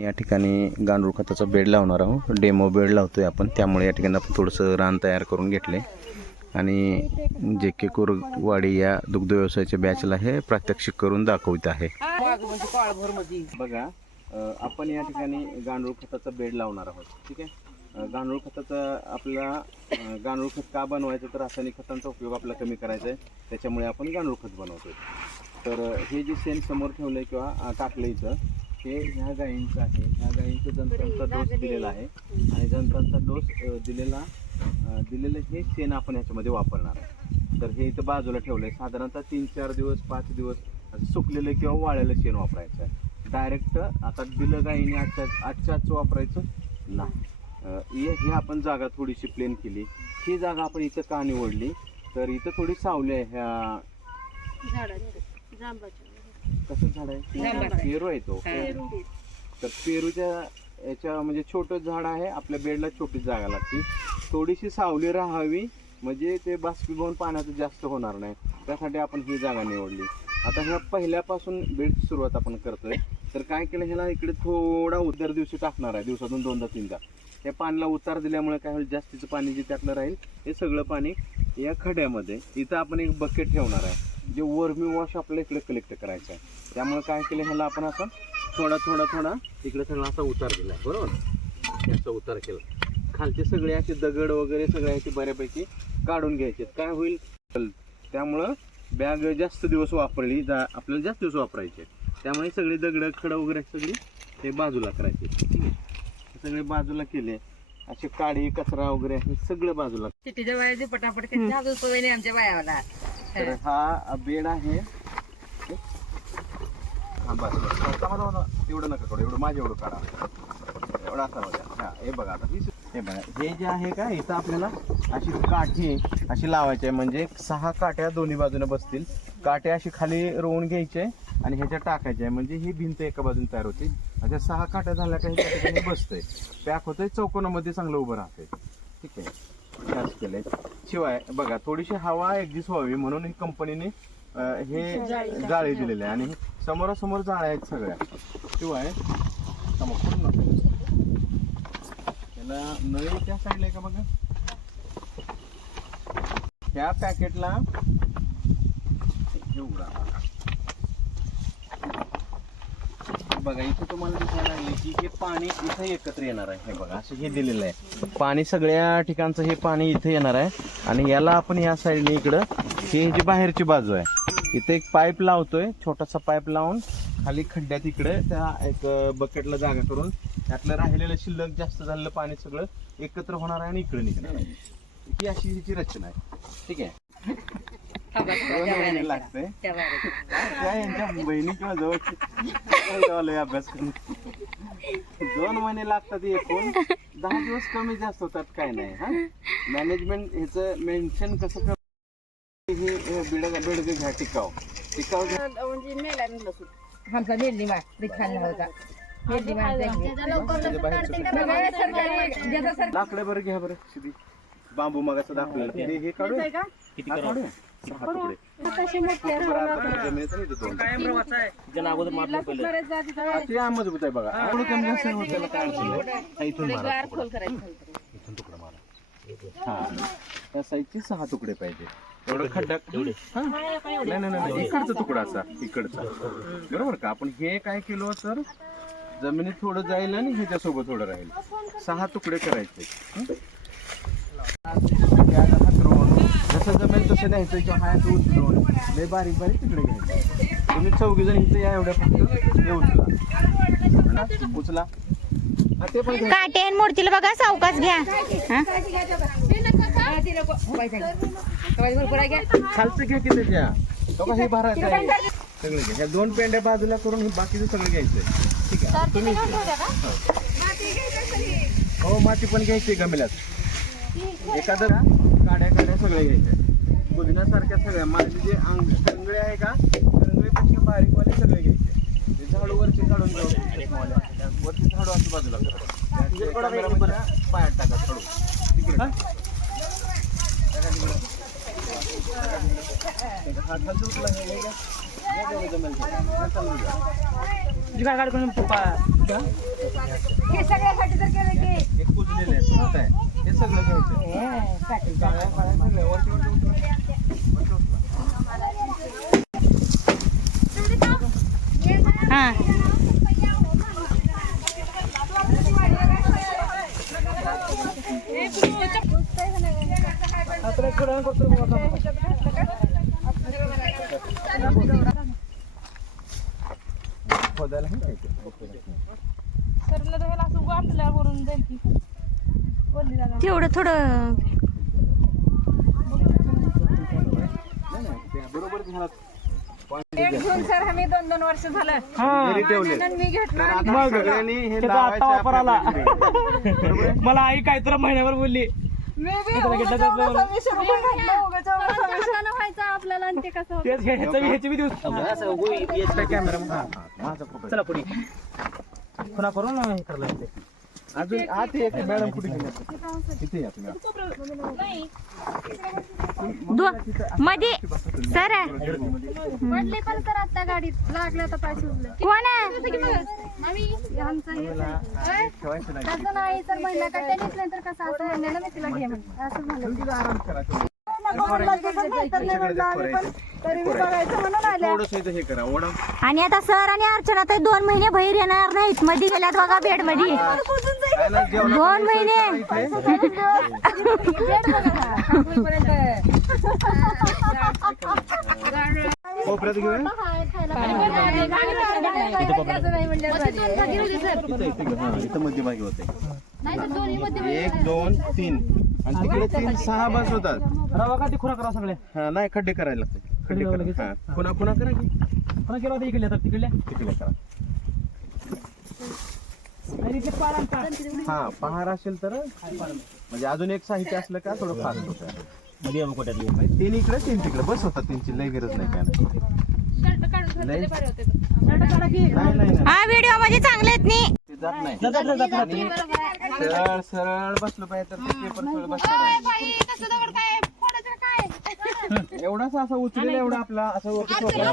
या ठिकाणी गांडूळ खताचा बेड लावणार आहोत. डेमो बेड लावतोय आपण, त्यामुळे या ठिकाणी आपण थोडंसं रान तयार करून घेतले आणि JK कुरवाडी या दुग्ध व्यवसायाच्या बॅचला हे प्रात्यक्षिक करून दाखवत आहे. बघा, आपण या ठिकाणी गांडूळ खताचा बेड लावणार आहोत. ठीक आहे. गांडूळ खताचा आपला गांडूळ खत का बनवायचं तर रासायनिक खतांचा उपयोग आपला कमी करायचा आहे, त्याच्यामुळे आपण गांडूळ खत बनवतो. तर हे जे शेण समोर ठेवलं आहे किंवा टाकलं इथं, हे ह्या गायींचं आहे. ह्या गायींचं जंतांचा डोस दिलेला आहे आणि जंतांचा डोस दिलेलं हे शेण आपण ह्याच्यामध्ये वापरणार आहे. तर हे इथं बाजूला ठेवलं आहे. साधारणतः 3-4 दिवस 5 दिवस असं सुकलेलं किंवा वाळलेलं शेण वापरायचं आहे. डायरेक्ट आता दिलं गायीने आजच्याच वापरायचं नाही. हे आपण जागा थोडीशी प्लेन केली. ही जागा आपण इथं का निवडली तर इथं थोडी सावली आहे. ह्या कसं झाड आहे? पेरू आहे तो. तर पेरूच्या याच्या म्हणजे छोटं झाड आहे. आपल्या बेडला छोटी जागा लागते, थोडीशी सावली राहावी म्हणजे ते बाष्पीभवन पाण्याचं जास्त होणार नाही, त्यासाठी आपण ही जागा निवडली. आता ह्या पहिल्यापासून बेडची सुरुवात आपण करतोय. तर काय केलं, ह्याला इकडे थोडा उतार दिवशी टाकणार आहे, दिवसातून 2-3दा. त्या पाण्याला उतार दिल्यामुळे काय होईल, जास्तीचं पाणी जे त्यातलं राहील हे सगळं पाणी या खड्यामध्ये इथं आपण एक बकेट ठेवणार आहे, जे वर्मी वॉश आपल्या इकडे कलेक्ट करायचं आहे. त्यामुळे काय केलं, ह्याला आपण असं थोडा इकडे सगळा असा उतार दिला आहे. बरोबर, याचा उतार केला. खालचे सगळे असे दगड वगैरे सगळे असे बऱ्यापैकी काढून घ्यायचे. काय होईल, त्यामुळं बॅग जास्त दिवस वापरली आपल्याला जास्त दिवस वापरायचे. त्यामुळे सगळे दगड खडं वगैरे सगळी हे बाजूला करायचे. ठीक आहे, सगळे बाजूला केले. असे काडी कचरा वगैरे हे सगळं बाजूला. पटापट आमच्या बायाला. तर हा बेड आहे. हा बस एवढं नका काढू, एवढं माझ्या एवढं काढा, एवढं असा बघा. हा हे बघा, आता हे बघा, हे जे आहे का इथं आपल्याला अशी काठी अशी लावायची आहे, म्हणजे 6 काट्या दोन्ही बाजूने बसतील. काट्या अशी खाली रोवून घ्यायचे आणि ह्याच्या टाकायचे आहे, म्हणजे ही भिंत एका बाजूने तयार होते. अशा 6 काट्या झाल्या का ह्या ठिकाणी बसतंय, पॅक होतंय, चौकोनामध्ये चांगलं उभं राहतंय. ठीक आहे, असं केलंय. शिवाय बघा, थोडीशी हवा ऍडजस्ट व्हावी म्हणून ही कंपनीने हे जाळी दिलेले आहे आणि समोरासमोर जाळ्या आहेत सगळ्या. शिवाय त्याला नळी त्या साईडला आहे का बघा, ह्या पॅकेटला बघा, इथे तुम्हाला दिसायला लागले की हे पाणी इथे एकत्र येणार आहे. हे बघा, असं हे दिलेलं आहे पाणी, सगळ्या ठिकाणचं हे पाणी इथे येणार आहे. आणि याला आपण या साईडने इकडं ही जी बाहेरची बाजू आहे, इथे एक पाईप लावतोय, छोटासा पाईप लावून खाली खड्ड्यात इकडे त्या एक बकेटला जागा करून त्यातलं राहिलेलं शिल्लक जास्त झालेलं पाणी सगळं एकत्र होणार आहे आणि इकडे निघणार आहे. ही अशी हिची रचना आहे. ठीक आहे, लागतंय यांच्या बहिणी किंवा जवळची अभ्यास करून 2 महिने लागतात. एकूण 10 दिवस कमी जास्त होतात, काय नाही. हा, मॅनेजमेंट ह्याचं मेन्शन कसं कर, हे बेडगे घ्या, टिकाव लाकडं बरं घ्या बरं. सिधी बांबू मगाचं दाखवलं हे काढू, काढू 6 तुकडे. मजबूत आहे बघा, इथून तुकडा मारा. हा, त्या साईजची 6 तुकडे पाहिजे. एवढं खड्डा नाही, इकडचा तुकडा असा इकडचा, बरोबर का. आपण हे काय केलो तर जमिनीत थोडं जाईल आणि ह्याच्यासोबत थोडं राहील. 6 तुकडे करायचे. जसं जमेल तसं द्यायचं किंवा हात उचलून लय बारीक तुकडे घ्यायचे. तुम्ही 4 जण इथं या, एवढ्या फक्त हे उचला. ते पण काटे आणि मोडतील बघा, सावकाश घ्या. खालचं घ्या की त्याच्या, हे भरायचं आहे सगळं घ्या. ह्या 2 पेंड्या बाजूला करून बाकीचं सगळं घ्यायचंय. ठीक आहे, हो माती पण घ्यायची गमल्यात. एखादं काड्या सगळ्या घ्यायच्या, पुदिनासारख्या सगळ्या. माझे जे करंगळे आहे का, करंगळीपेक्षा बारीकवाले सगळे घ्यायचे. ते झाडू वरचे काढून जाऊ, वरचे झाडू असं बाजूला पायात टाका झाडू तिकडे. जुगाड काढून का हे सगळ्यासाठी जर केलं की हे कुजलेलं आहे सोबत आहे हे सगळं घ्यायचं काळ्या काळ्या सगळ्या वरच्या वरच्या उचला. हा खोदायला हे काय ते? तेवढं थोडं नाही, ते बरोबर घाला. घेऊन सर आम्ही 2-2 वर्ष झालं घरी ठेवले आणि मी घेतलं तर आता सगळ्यांनी हे लावायचं आपल्या घरी. बरोबर आहे? मला आई काय तर महिन्यावर बोलली मी बी उगाच एवढं 26 रुपये घातलं, उगाच एवढं 26 व्हायचं आपल्याला आणि ते कसं तेच ह्याचे बी दिवस कॅमेरा माझा फोटो चला पुढे खुना करून हे करला अजून आत एक मॅडम कुठे गेली इथे या तुम्ही मध्ये सर पडले पण तर आता गाडीत लागलं तर पाय सुजले कोण आहे आमचं हे ठेवायचं नाही तसं नाही तर महिला का टेनिस नाही तर कसं असं म्हणलं मी तिला घे म्हणलं असं झालं आराम करा तुम्ही. तरी मी बघायचं म्हणून आले. थोडंसं इथं हे करा ओढा आणि आता सर आणि अर्चना तर 2 महिने बाहेर येणार नाहीत मध्ये गेल्यात बघा बेड मध्ये काय नाही, जेवणाचं 2 महिने कोपऱ्यात घेऊया इथं इथं मध्यभागी होते 1 2 3 आणि तिकडे 3 6 बस होतात रवा का ते खुना करा सगळे हा नाही खड्डे करायला लागते खड्डे करावं करा. लागेल. हा पुन्हा पुन्हा करा की खुना केला होता इकडल्या तर तिकडल्या तिकडे करा आणि ते पारांचा हा पहार असेल तर म्हणजे अजून एक साहित्य असलं का थोडं फास्ट होतं मध्ये कोट्यातली 3 इकडे 3 तिकडे बस होतात त्यांची लय गरज नाही काय नाही नाही नाही हा व्हिडिओ मध्ये चांगले आहेत नी ते जात नाही आणि सरळ सरळ बसलं पाहिजे तर ते पेपर सरळ बसलं एवढाच असं उचलेल एवढा आपला असं वरती ठेवला.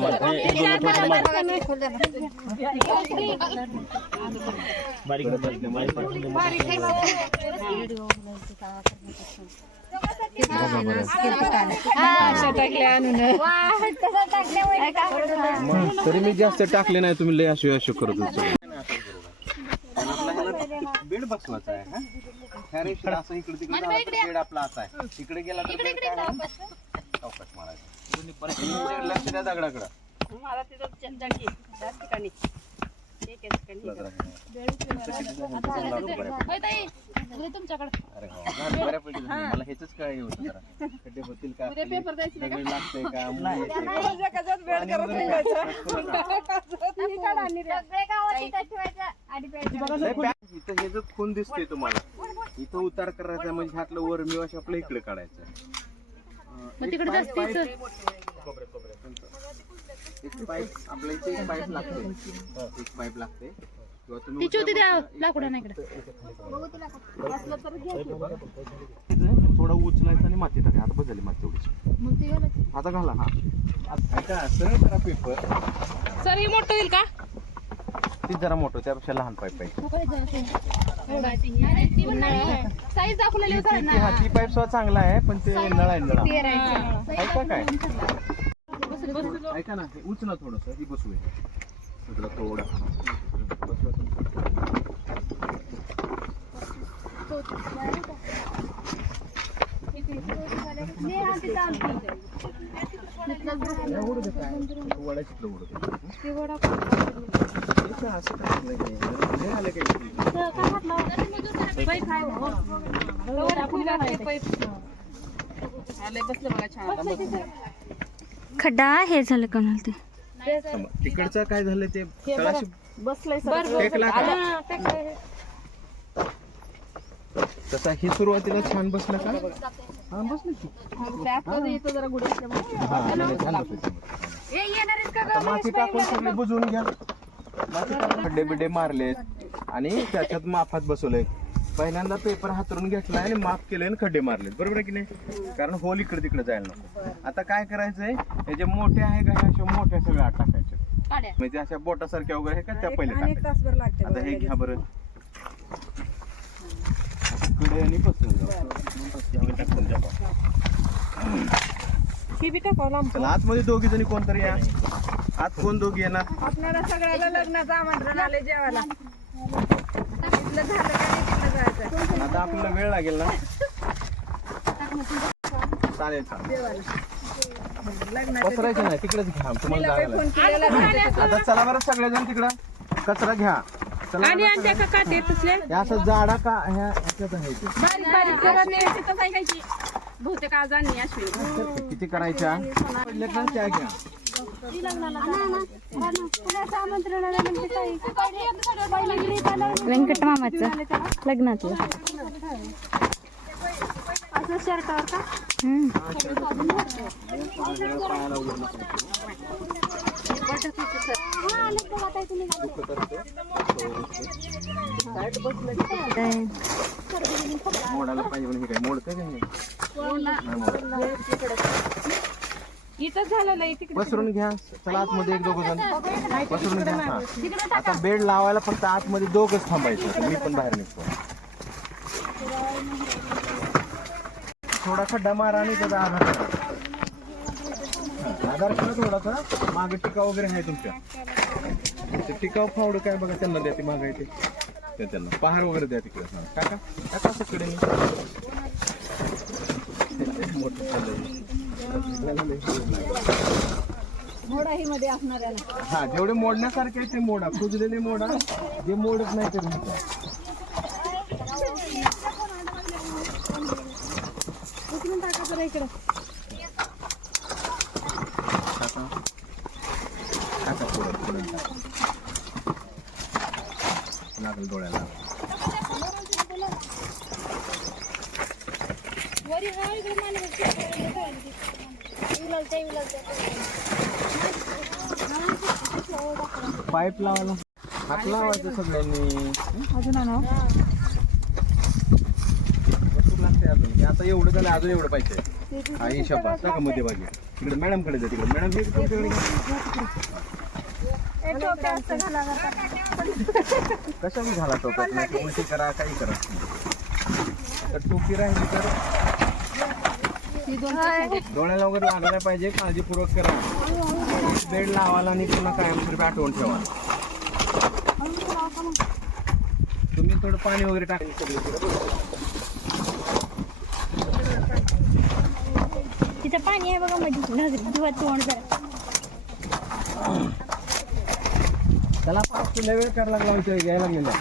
मग तरी मी जास्त टाकले नाही तुम्ही लय अशो करत होतो बेड बसवायचा आहे हा ह्या रेषेला असं इकडे तिकडे झालं तर बेड आपला असा आहे इकडे गेला तर बेड काय आहे? चौकट मारायचा लक्ष द्या दगडाकडं अरे हो, झालं बऱ्यापैकी झालं. मला हेच काय होतं जरा खड्डे होतील का दगड लागतंय का मुली येते का? आणि वगैरे काय? लय पॅक- इथं हे जो खून दिसतोय तुम्हाला इथं उतार करायचा म्हणजे ह्यातलं वर मिवाश आपलं इकडे काढायचं एक पाईप आपल्या इथे एक पाईप लागते एक पाईप लागते किंवा तुम्ही थोडं उचलायचं आणि माती टाका आता बदलली माती तेवढीच आता घाला हा ऐका सरळ करा पेपर सर हे मोठं होईल का तीच जरा मोठं त्यापेक्षा लहान पाईप पाहिजे साईज दाखवलेली हा ती पाईप सुद्धा चांगला आहे पण ते नळ आहे नळा ऐका काय ऐका ना हे उचला थोडस ही बसूया थोडं थोडं खड्डा हे झालं का ते तिकडचं काय झालं ते तळाशी बसलंय टेकला का? तसा ही सुरुवातीला छान बसलं का हा बसलं की येतो जरा गुढी असल्यामुळे हा नाही, छान बसलं. आता माती टाकून सगळे बुजवून घ्या माती टाकून खड्डे बिड्डे मारलेत आणि त्याच्यात मापात बसवलंय पहिल्यांदा पेपर हातरून घेतलाय आणि माप केलंय आणि खड्डे मारलेत बरोबर आहे की नाही कारण होल इकडे तिकडे जायला नको आता काय करायचंय हे जे मोठे आहे का हे अशा मोठ्या सगळ्या टाकायच्या म्हणजे अशा बोटासारख्या वगैरे आहे का त्या पहिले आणि एक टाकायच्या? तासभर लागते आता हे घ्या बरं कडे आणि पसरून घ्या. ही बी टाकावं लांब. चला आतमध्ये दोघी जणी कोणतरी या. आत कोण दोघी येणार? आपल्याला सगळ्याला लग्नाचं आमंत्रण आले जेवायला. इथलं झालं का नाही तिकडं जायचं आता आपल्याला वेळ लागेल ना. चालेल चालेल. लग्नाचं पसरायचं नाही तिकडेच घ्या तुम्हाला जागा फोन लागेल. केलेला आता चला बरं सगळेजण तिकडं कचरा घ्या. चला आणि बरं त्या का काटे तसले हे असं जाडा का ह्या ह्याच्यात आहे ते. बारीक बारीक करा बहुतेक आज आणि अश्विनी किती करायच्या पडल्या का त्या घ्या. व्यंकट मामाचं लग्नातलं. असं शर्टावर का मोडायला पाहिजे पण हे काय मोडतं का हे? नाही मोडत. इथंच झालं नाही तिकडे पसरून घ्या. चला आतमध्ये एक दोघ जण पसरून घ्या. हा. आता बेड लावायला फक्त आतमध्ये दोघच थांबायचं. मी पण बाहेर निघतो. थोडा खड्डा मारा आणि त्याचा आधार करा. आधार करा थोडासा. मागे टिकाव वगैरे आहे तुमच्या. ते टिकाव फावडं काय बघा त्यांना द्या. ते मागे ते त्यांना पहार वगैरे द्या तिकडे. हा काका काका तिकडे मोडाही असणाऱ्याला हा जेवढे मोडण्यासारखे आहे ते मोडा. कुजलेले मोडा. जे मोडत नाही ते नाही. इकडे लागेल डोळ्याला. पाईप लावायला हात लावायचं सगळ्यांनी. भरपूर लागते अजून. हे आता एवढं झालं अजून एवढं पाहिजे. हा हिशोब का मध्ये बागे तिकडे मॅडम कडे जा. तिकडे मॅडम हे तुमच्याकडे कशाने घाला टोप्यात उलटी करा काही करा. तर टोपी राहिली तर डोळ्याला वगैरे लागायला पाहिजे. काळजीपूर्वक करा. बेड लावायला आणि पुन्हा कायमस्वरूपी आठवण ठेवा. तुम्ही थोडं पाणी वगैरे टाकलं. तिथं पाणी आहे बघा मध्ये तोंड जरा. त्याला पाच वेळ करायला लागला घ्यायला लागलेला.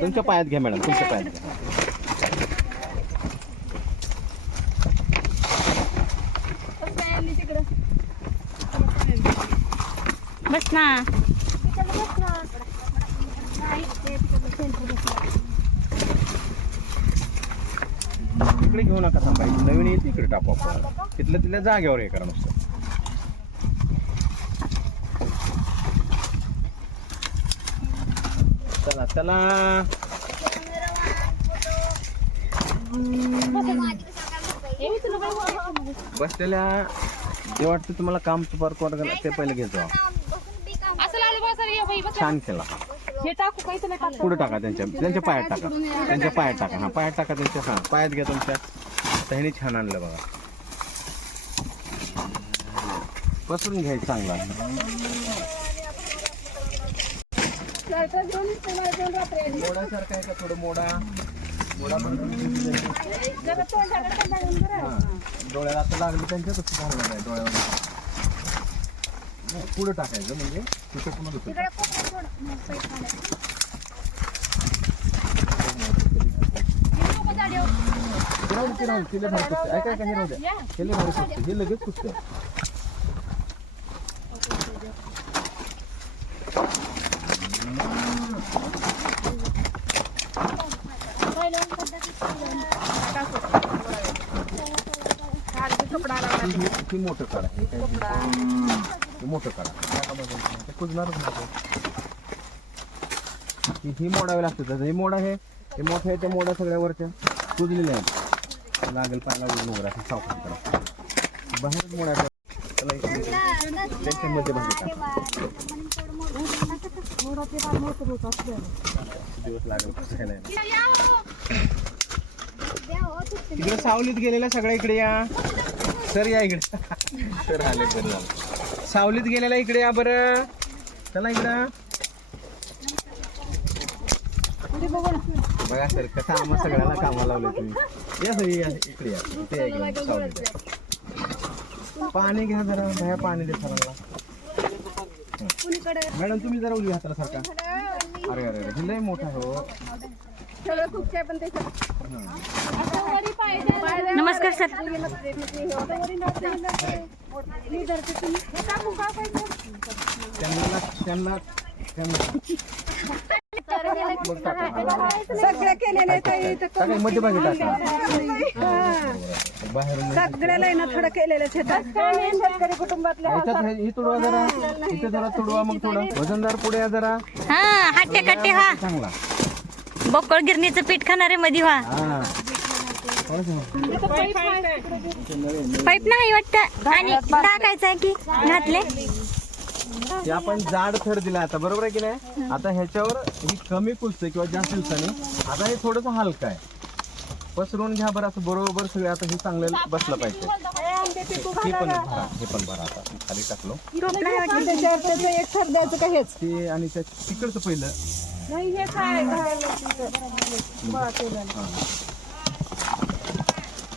तुमच्या पायात घ्या मॅडम. तुमच्या पायात घ्या. बस ना. इकडे घेऊ नका थांबायचं. नवीन येते इकडे टाकू आपण. तिथलं तिथल्या जागेवर हे करा नुसतं. चला चला बसलेल्या जे वाटतं तुम्हाला काम सुपार कोण ते पहिले घेत जावा. छान केला. हे टाकू काही तर नाही पुढे टाका. त्यांच्या पायात टाका. त्यांच्या पायात टाका. हा पायात टाका. त्यांच्या हा पायात घ्या तुमच्या. त्याने छान आणलं बघा. पसरून घ्यायचं चांगला. मोडासारखं आहे का थोडं मोडा. मोडा डोळ्याला आता लागलं त्यांच्या तसं झालं नाही. डोळ्यावर पुढे टाकायचं म्हणजे तिथे पुन्हा दुसरं तिला भारी सुटतं. ऐका ऐका हे राहू द्या. हे लय भारी सुटतं. हे लगेच सुटतं. ही मोठं काढा. हे काय मोठं काढा. ते कुजणारच नाही. ही मोडावी लागते. हे मोडा हे मोठं आहे. त्या मोडा सगळ्या वरच्या कुजलेल्या आहेत. लागेल पाय लागेल वगैरे असं सावकाश करा. बाहेरच मोडायचं. चला इकडे त्याच्यामध्ये भाजी टाक. दिवस लागेल खायला. इकडे सावलीत गेलेल्या सगळ्या इकडे या. सर या इकडे. सर आले बरं झालं. सावलीत गेलेल्या इकडे या बरं. चला इकडं बघा सर कसं आम्हा सगळ्याला कामाला लावलं तुम्ही. या सर या इकडे या. इथे या इकडे सावलीत या. पाणी घ्या जरा. बाहेर पाणी दे सरांना. मॅडम तुम्ही जरा उली हाताला सारखा. अरे अरे अरे लय मोठा हो. नमस्कार सर. त्यांना सगळं केलेलं आहे मध्ये भाजी टाका. बाहेरून सगळ्याला आहे ना थोडं केलेलं शेतकरी कुटुंबातल्या ही तुडवा जरा. इथे जरा तुडवा. मग थोडं वजनदार पुढे या जरा. हा हट्टे कट्टे हा. चांगला बक्कळ गिरणीचं पीठ खाणारे मध्ये व्हा. हा पाईप नाही वाटतं आणि टाकायचं आहे की घातले. ते आपण जाड थर दिला आता बरोबर आहे की नाही. आता ह्याच्यावर ही कमी कुसते किंवा जास्त दिवसांनी. आता हे थोडस हलकं आहे. पसरवून घ्या बरं असं बरोबर सगळे. आता हे चांगलं बसलं पाहिजे. हे पण भरा. हे पण भरा. आता खाली टाकलो एक थर द्यायचं का हेच ते. आणि त्या तिकडचं पहिलं नाही हे काय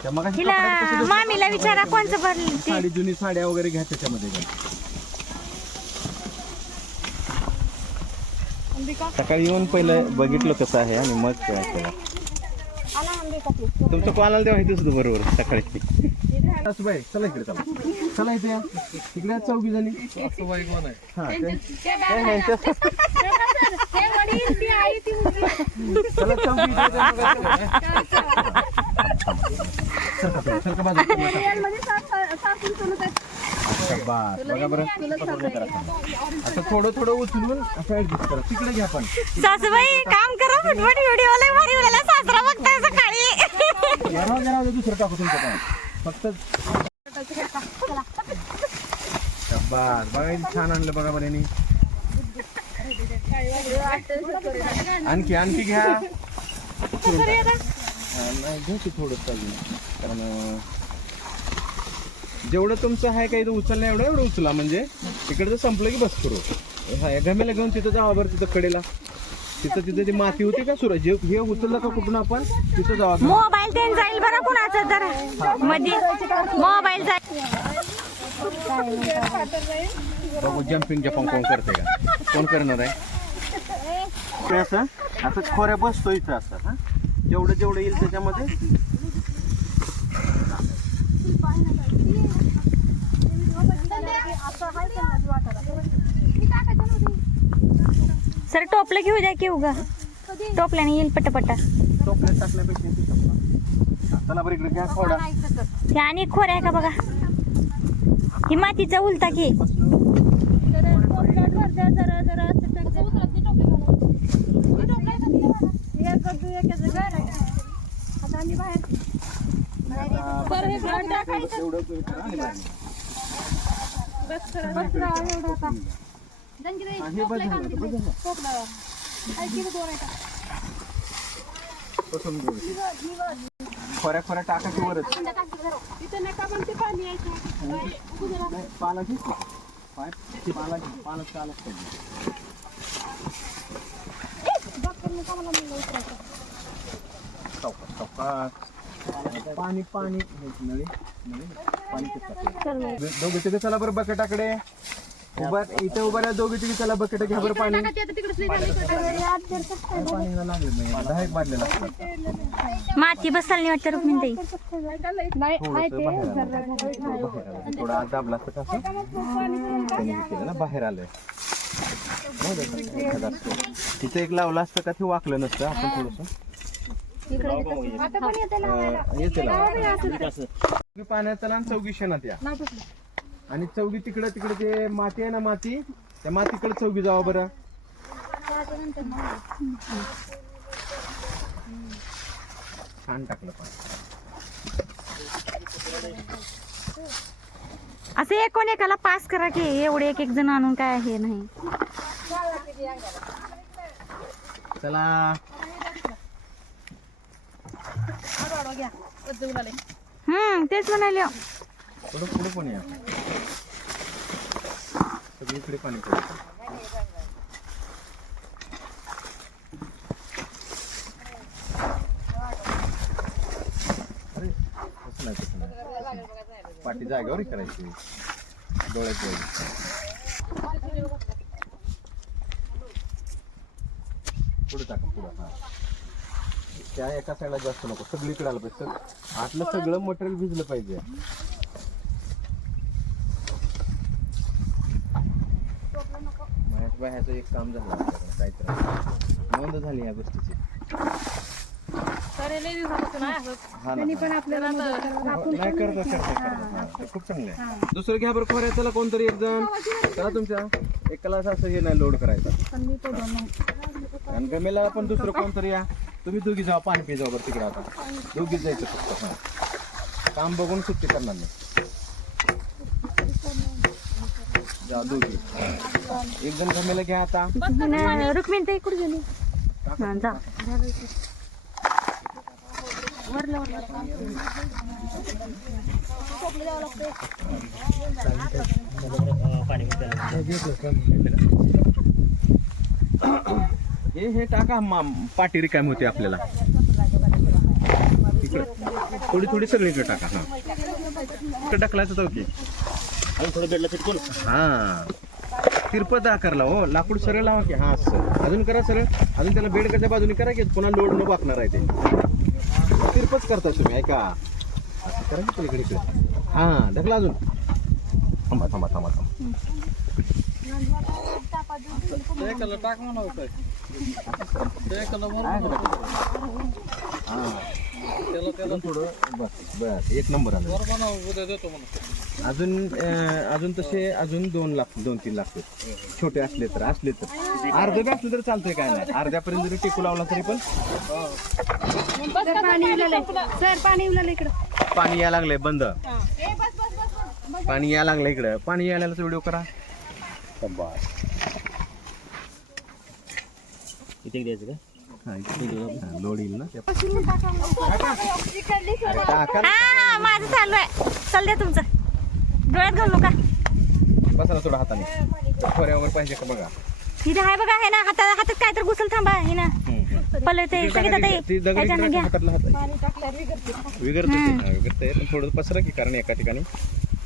त्या मगाशी हिला कपड्यात कसं मामीला विचारा कोणचं भरलं ते. साडी जुनी साड्या वगैरे घ्या त्याच्यामध्ये घ्या. सकाळी येऊन पहिलं बघितलं कसं आहे आणि मग केलं. तुमचं कॉल आला तेव्हा इथेच होतं बरोबर सकाळी. सासूबाई चला इकडे. चला चला इथे या. इकडे 4 जणी. हा चला 4 सरका बाजू. बघा बरं. असं थोडं थोडं उचलून असं ऍडजस्ट करा. तिकडे घ्या पण. सासूबाई काम करा फटफट. व्हिडिओ लय भारी उडाला. सासरा बघताय सकाळी. जरा दुसरं टाकू तुमचं काय फक्त. बस बघा छान आणलं बघा बरं यांनी. आणखी आणखी घ्या. घ्या की थोडं पाहिजे. कारण जेवढं तुमचं आहे काही उचललं एवढं उचला. म्हणजे तिकडचं संपलं की बस करू. हा गमेला घेऊन तिथं जावा बरं. तिथं कडेला तिथं ती माती होती का सुरज हे उचललं का कुठून आपण तिथं जावा. मोबाईल देऊन जाईल बरं कुणाचं जरा मध्ये. मोबाईल जाईल. बघू जम्पिंग जपान कोण करते का. कोण करणार आहे ते. असं असं खोऱ्या बसतो इथं असं. हा जेवढं येईल त्याच्यामध्ये. सर टोपलं घेऊ द्या की उगा. टोपल्याने येईल पटापटा. टोपल्यात टाकल्यापेक्षा चला बरं इकडे घ्या थोडा. ते आणि खोऱ्या आहे का बघा. ही मातीचा उलटा की. खोऱ्या खोऱ्या टाकायची वरच. पालाची पाणी पाणी नळी पाणी. दोघे तिथे चला बरं बकेटाकडे. उभा इथे उभा राहा दोघे तिथे. चला बकेट घ्या बरं पाणी. पाणी लागलं नाही. 10 एक बादल्या लागतात. माती बसायला नाही वाटतं रुक्मिणीताई. थोडा आज दाबला असतं कसं त्यांनी केलं ना बाहेर आलंय. तिथं एक लावलं असतं का ते वाकलं नसतं. आपण थोडस येते पाण्यात आणि 4 शेणात या. आणि 4 तिकडे ते माती आहे ना माती. त्या मातीकडे 4 जावा बरं. छान टाकलं पण. असं एक कोण एकाला पास करा की एवढे एक जण आणून काय हे नाही. चला तेच म्हणाले. पुढे पुढे पण या सगळीकडे पाणी पडतं. अरे तसं नाही तसं नाही पाठी जागेवर करायची डोळ्यात पुढे टाका पुढं. हा त्या एका साईडला जास्त नको सगळीकडे आलं पाहिजे. आतलं सगळं मटेरियल भिजलं पाहिजे. महेश भाई ह्याचं एक काम झालं आपल्याकडे काहीतरी नोंद झाली या गोष्टीची. हा ना. पण आपल्याला मदत करा. नाही करतो खूप चांगलं आहे. दुसरं घ्या बरं खोऱ्या त्याला कोणतरी एक जण त्याला तुमच्या एकाला असं हे नाही लोड करायचं. पण मी तो दोन आणि गमेला पण दुसरं कोणतरी या तुम्ही दोघी जावा पाणी पी जावा बरं तिकडे. आता दोघीच जायचं फक्त. हा काम बघून सुट्टी करणार नाही. जा दोघी एक जण गमेला घ्या आता. रुक्मिणी ताई कुठे गेली? हा, जा. हे टाका पाटी रिकामी होते आपल्याला. इकडे थोडी थोडी सगळीकडे टाका. हा इकडे ढकलायचं तो की थोडं बेडला फिट करू. हा तिरपत आकारला हो. लाकूड सरळ लावा की. हा असं अजून करा सरळ. अजून त्याला बेडकडच्या बाजूने करा की पुन्हा लोड न वाकणार आहे ते. तिरपत करता तुम्ही ऐका. असं करा की पलीकडे इकडे. हा ढकला अजून. थांबा थांबा थांबा थांबा. थोडं बस बस एक नंबर आलं. अजून तसे अजून 2-3 लागते. छोटे असले तर अर्ध बी असले तर चालतंय. काय नाही अर्ध्यापर्यंत जरी टेकू लावला तरी पण. पाणी उलालंय सर. पाणी उलालंय इकडं. पाणी यायला लागलंय. बंद पाणी यायला लागलं इकडं. पाणी यायला व्हिडिओ करा. इथे द्यायचं का? लोड येईल ना. हा माझं चालू आहे. चल द्या तुमचं. डोळ्यात घालू नका. बसा ना थोडं हाताने. खोऱ्यावर पाहिजे का बघा. इथे आहे बघा. हे ना हातात काय तर घुसल. थांबा. हे ना पहिले ते त्याच्यानं घ्या. हातातला हात विगरते पण थोडं पसरा की. कारण एका ठिकाणी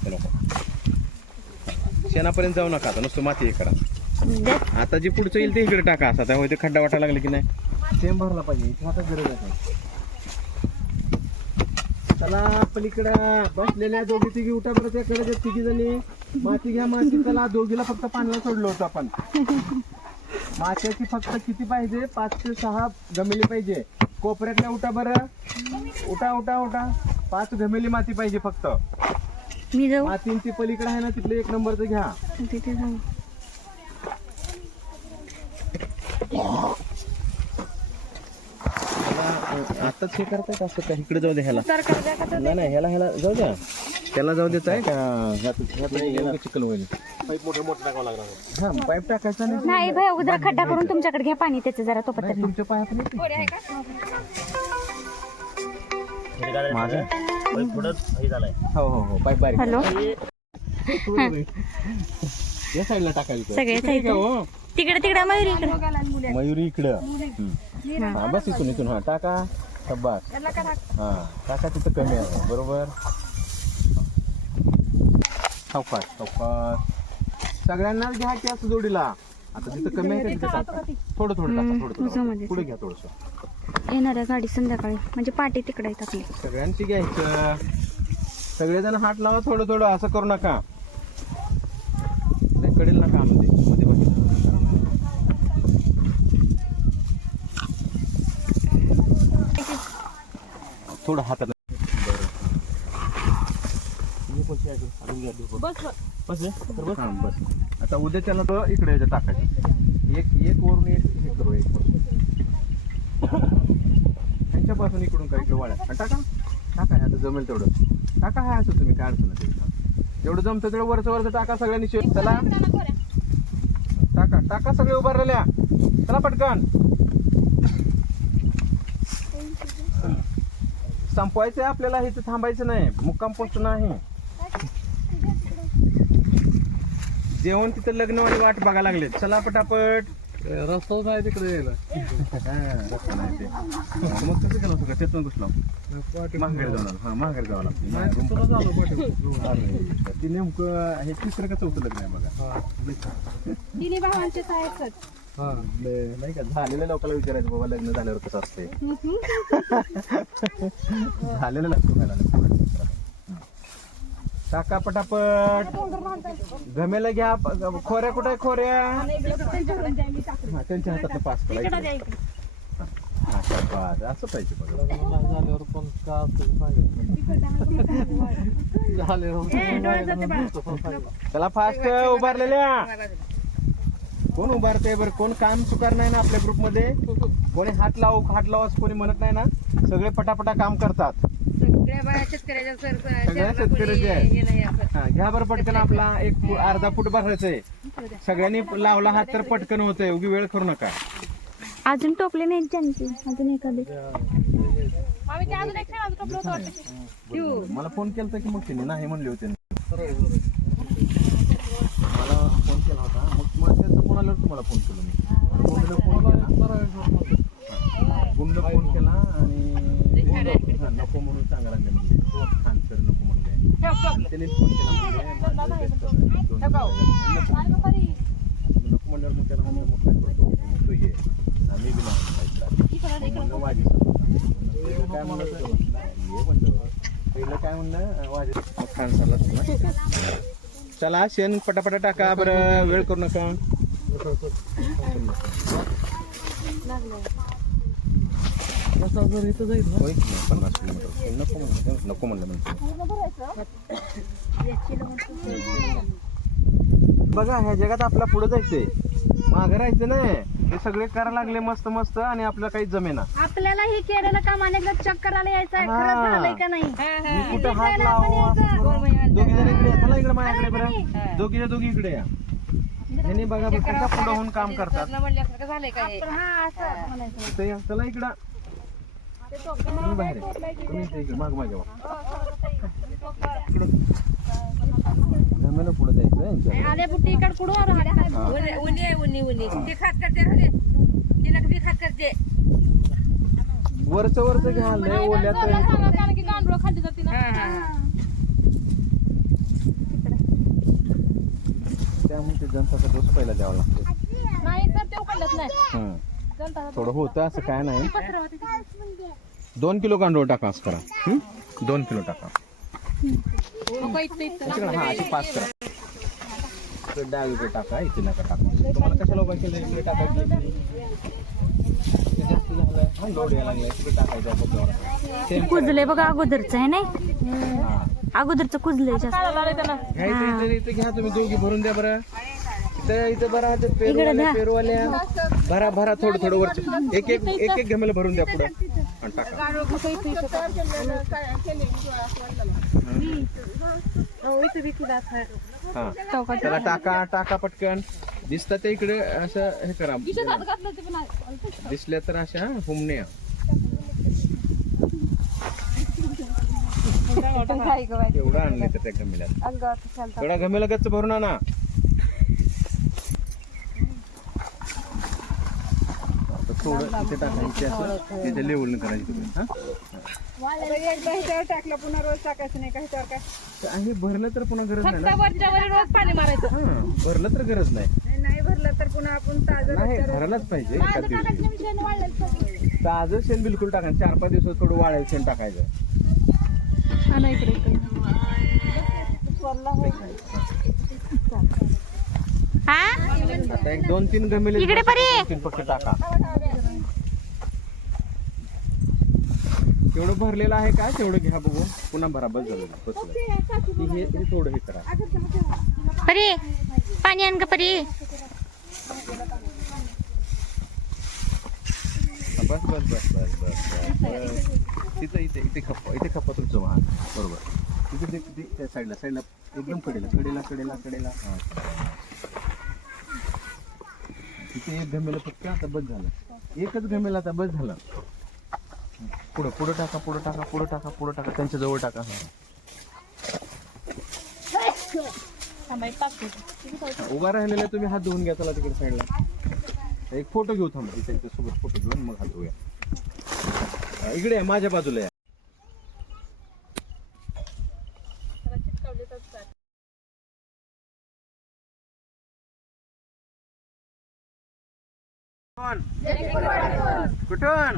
नको शेणापर्यंत जाऊ नका. आता नुसतं माती हे करा. आता जे पुढचं येईल ते इकडे टाका. असा त्यामुळे ते खड्डा वाटायला लागले की नाही सेम भरला पाहिजे. इथे आता गरज आहे. चला पलीकडं बसलेल्या दोघी तिघी उठा बरं. त्याकडे तिघी जणी माती घ्या. माती चला दोघीला फक्त पाण्याला सोडलं होतं आपण. मात्याची फक्त किती पाहिजे? 5 ते 6 गमेली पाहिजे. कोपऱ्यातल्या उठा बरं. उठा उठा उठा. 5 गमेली माती पाहिजे फक्त. मी जाऊ मातींची पलीकडे आहे ना तिथलं 1 नंबरचं घ्या. तिथे जाऊ. आताच हे करताय का? असं का इकडे जाऊ दे. ह्याला नाही ह्याला जाऊ द्या. त्याला जाऊ देत आहे का? चिकल होईल. पाईप मोठं टाकावं लागणार. हा पाईप टाकायचा नाही भाई. अगोदर खड्डा करून तुमच्याकडे घ्या पाणी. त्याचं जरा तो पत्ता तुमच्या पायात माझं थोडं हे झालंय. हो हो हो पाईप बारीक. हॅलो. या साईडला टाकायचं सगळे तिकडे मयुरी इकडे. मयुरी इकडं. हा बस इथून हा टाका. बस हा टाका. तिथं कमी आहे बरोबर. सावकाश सगळ्यांना घ्या की असं जोडीला. आता तिथं कमी आहे का तिथं टाका. थोडं टाका. पुढे घ्या थोडंसं. येणाऱ्या गाडी संध्याकाळी म्हणजे पाठी तिकडे येतात आपली. सगळ्यांची घ्यायचं. सगळेजण हात लावा. थोडं असं करू नका. कडेल नका मध्ये थोडं हातात. बस आता उद्या त्याला तो इकडे याच्या टाकायचं. एक वरून एक हे करू. एक त्यांच्यापासून इकडून काही वाड्या टाका. आता जमेल तेवढं टाका. आहे असं तुम्ही काय अडचण नाही. जेवढं जमतं तेवढं वरचं टाका सगळ्यांनी चला टाका टाका सगळे उभारलेल्या चला पटकन संपवायचंय आपल्याला इथं थांबायचं नाही मुक्काम पोस्ट नाही जेवण तिथं लग्न वाली वाट बघा लागले चला पटापट रस्ता नाही तिकडे यायला रस्ता नाही ते मग कसं केलं होतं का तिथून घुसलो महागडे जाऊन हा महागडे जावं लागतं ती नेमकं हे तिसरं का चौथं लग्न आहे बघा तिन्ही भावांचे आहेत नाही का झालेल्या लोकांना विचारायचं बाबा लग्न झाल्यावर कसं असते झालेलं लग्न टाका पटापट गमेला घ्या खोऱ्या कुठे आहे खोऱ्या हा, त्यांच्या हातात पास करायचं असं पाहिजे बघा झाल्यावर पण का चला फास्ट उभारलेल्या कोण उभारते बरं कोण काम चुकार नाही ना आपल्या ग्रुप मध्ये कोणी हात लाव असं कोणी म्हणत नाही ना सगळे पटापटा काम करतात सगळ्या शेतकऱ्याचे आहे हा, घ्या बरं पटकन आपला एक अर्धा फूट भरायचंय सगळ्यांनी लावला हात तर पटकन होतंय उगी वेळ करू नका अजून टोपले नाहीत त्यांची अजून एखादी मला फोन केला की मग तिने नाही म्हणले होते मला फोन केला होता मग त्याचा फोन आल्यावर तुम्हाला फोन केला मी गुंड फोन केला आणि नको म्हणून सांगा लागले म्हणजे खान सर नको म्हणले त्याने फोन केला नको म्हणल्यावर मग त्याला म्हणलं तू ये आम्ही बी नाही वाजी काय म्हणलं ये म्हणलं पहिलं काय म्हणलं वाजी खान सरला चला शेण पटापटा टाका बरं वेळ करू नका इथं जाईल ना 50 किलोमीटर नको म्हणलं बघा ह्या जगात आपला पुढे जायचंय मागे राहायचं नाही हे सगळे करायला लागले मस्त मस्त आणि आपलं काही जमेना आपल्याला हे केलेलं काम अनेकदा चेक करायला यायचं आहे खरंच झालंय का नाही मी कुठं हात लावा दोघी जण इकडे या. चला इकडे माझ्याकडे बरं दोघी इकडे या यांनी बघा बघ कसा पुढे होऊन काम करतात हा असं म्हणायचं इथं या. चला इकडं तुम्ही बाहेर या. तुम्ही इथे इकडे माग मागे जमेला पुढे जायचं यांच्या. आले बुट्टी इकडे कुठं वरचं घ्या लय ओल्यात त्यामुळे ते जनताचा डोस पहिला द्यावा लागतो नाही तर ते उकडलंच नाही थोडं होतं असं काय नाही 2 किलो गांडूळ टाका असं करा 2 किलो टाका हा अशी 5 करा डावीकडे टाका इथे नका टाका तुम्हाला कशाला उभा केलं इकडे टाकायचं जास्त झालंय हा लोड यायला लागलाय तिकडे टाकायचं कुजले बघा अगोदरचं आहे नाही अगोदरचं कुजले जास्त इथे घ्या तुम्ही दोघी भरून द्या बरं इथे बरा पेरूवाल्या भरा थोडं वरच एक घमेला भरून द्या पुढे आणि टाका हा त्याला टाका पटकन दिसतात ते इकडे असं हे करा दिसल्या तर अशा हुमण्या एवढं आणले तर त्या घमेल्यात थोडा घमेला गच्च भरून आणा थोडं इथे टाकायचे असं तिथे लेवल करायची तुम्ही ह्याच्यावर टाकलं पुन्हा रोज टाकायचं नाही का ह्याच्यावर काय हे भरलं तर पुन्हा गरज नाही ना रोज पाणी मारायचं हा भरलं तर गरज नाही भरलं तर पुन्हा आपण ताजं नाही भरायलाच पाहिजे एका दिवशी ताजं शेण बिलकुल टाकायचं 4-5 दिवसात थोडं वाळायचं शेण टाकायचं आता 1-2-3 गमेले इकडे परी. 2-3 फक्त टाका तेवढं भरलेलं आहे का तेवढं घ्या बघू पुन्हा भरा बस झालं हे थोडं हे करा परी पाणी आण का परी बस तिथं इथे खप्पा तुमचं बरोबर त्या साईडला एकदम कडेला हा. तिथे एक घमेला फक्त आता बस झालं, एकच घमेला आता बस झालं. पुढं टाका त्यांच्या जवळ टाका. उभा राहिलेला तुम्ही हात धुवून घ्या. चला तिकडे साईडला एक फोटो घेऊ. थांबा त्यांच्यासोबत फोटो घेऊन मग हात धुऊया. इकडे माझ्या बाजूला या. कुठून